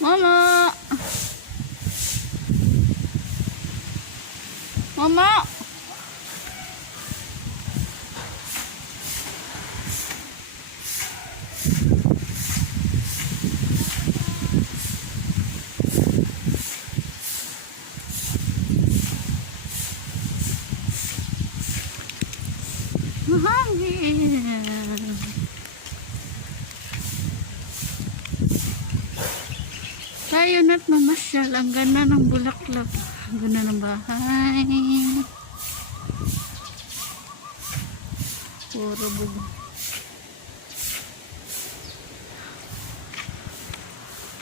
Mama! Mama! Mahangin. Tayo na't mamasyal. Ang ganda ng bulaklak. Ang ganda ng bahay. Puro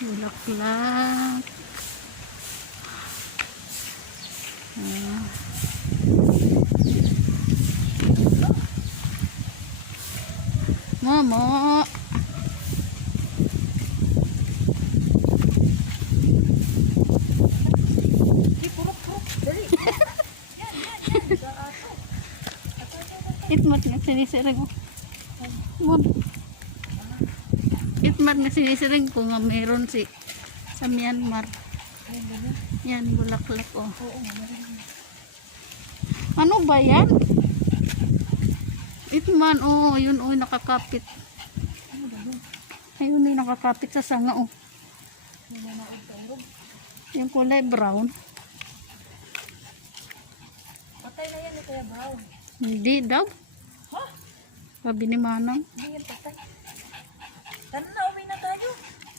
bulaklak. Mama. Itmat nga sinisiring. Itmat nga sinisiring ko nga meron si sa Myanmar. Yan, bulaklak oh. Ano ba yan? Itman oh, yun oh, nakakapit. Ayun oh, nakakapit sa sanga oh. Yung kulay brown. Patay na yan, Kuya Brown. Hindi daw. Ha? Sabi ni Manang. Hindi yan patay. Tara na, uwi na tayo.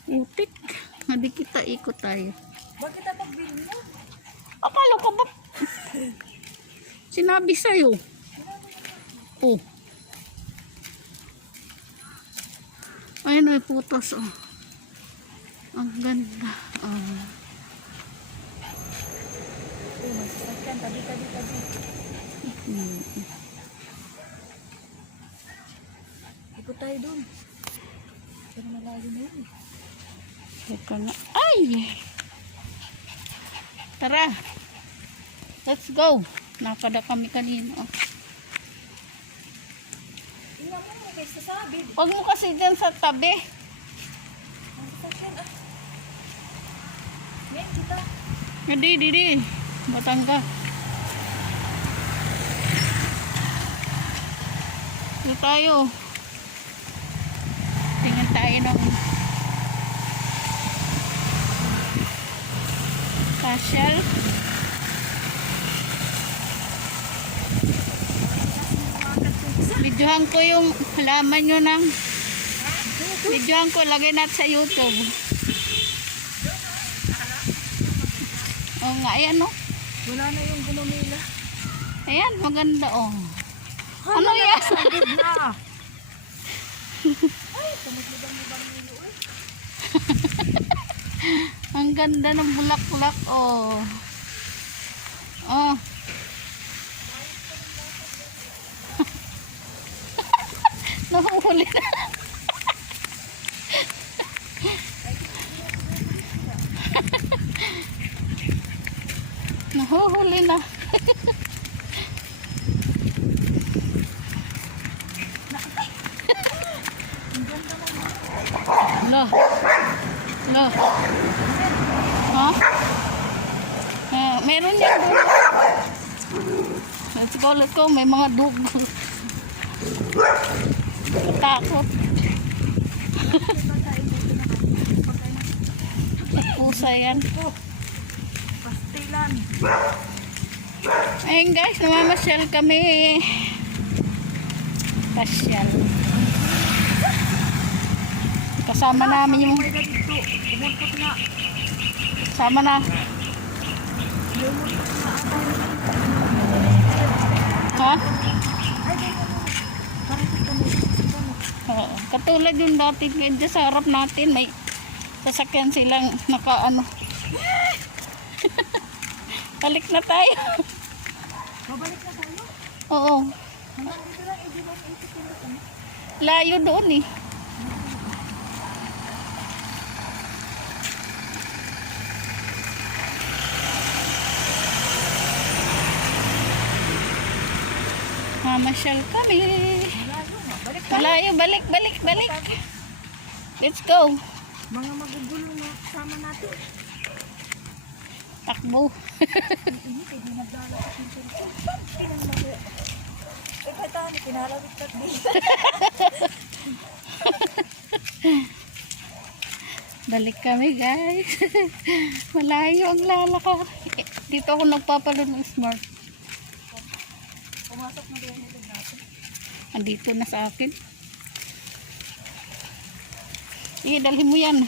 Utik. Hindi kita ikot tayo. Bakit ang magbili mo? Akala ko ba? Sinabi sa'yo. Oh. Ayun ay putos oh. Ang ganda. Oh. Oh, may sasakyan. Tabi. Ikot tayo dun. Pero malayo na yun. Teka na. Ay! Tara. Let's go. Nakada kami kanina. Oh. Tingnan mo, may sasabi. Huwag mo kasi dyan sa tabi. Ang sasakyan ah. Ngayon kita. Hindi. Batangga. Dito tayo. Tingnan tayo ng pasyal. Videohan ko yung halaman nyo ng videohan ko, lagay natin sa YouTube. O nga, ayan o. Wala na yung gumamila. Ayan, maganda o. Ano yan? Sagid na. Ay, pamaglibang-libang nilo eh. Ang ganda ng bulaklak o. Oh. Nahuhuli na. Nahuhuli na. Lo. Ha? Meron yan doon. Let's go. May mga dugo. Takot. Pusa yan. Pastilan. Ayun guys, namamasyal kami. Pasyal. Kasama namin yung May ganito. Umulpot na. sama na. Umulpot na atay. Ha? Ay, parang ito mo. Oo. Katulad yung dati dyan sa harap natin, may sasakyan silang nakaano. Balik na tayo. Babalik na tayo. Oo. Hanggang dito lang, hindi mo isipin. Layo doon eh. Mamasyal kami. Malayo nga. Balik tayo. Malayo, balik. Let's go. Mga magugulo na kasama natin. Takbo. Hindi, pwede nagdala sa pinsan ko. Pinanglago. Eh, kahit ano, pinalawit ka din. Balik kami guys. Malayo ang lalakad. Dito ako nagpapalo ng smart. Pumasok na din nila natin. Andito na sa akin. Sige, dalhin mo yan.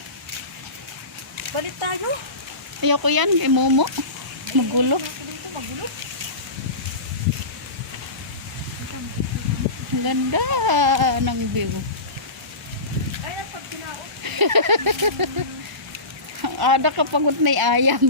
Balik tayo. Ayoko yan, momo. Magulo. Dito, magulo. Ang ganda ng view. Ay, pag kinaot. Ang ada kapagod na ayam.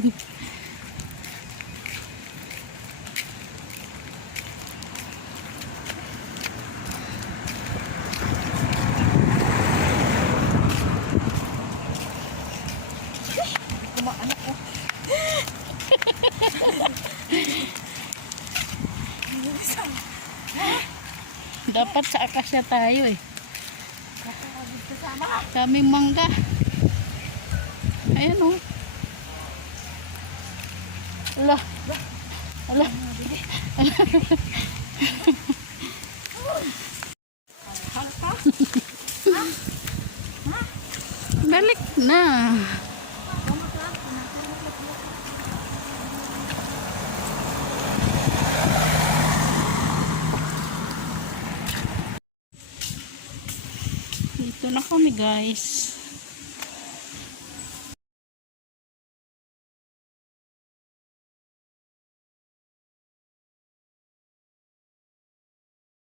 Kumaanak ko. Dapat sa akasya tayo eh. Nakakagod kasama. Daming mangga. Ayan oh. Ala. Ala. Balik na. Dito na kami guys.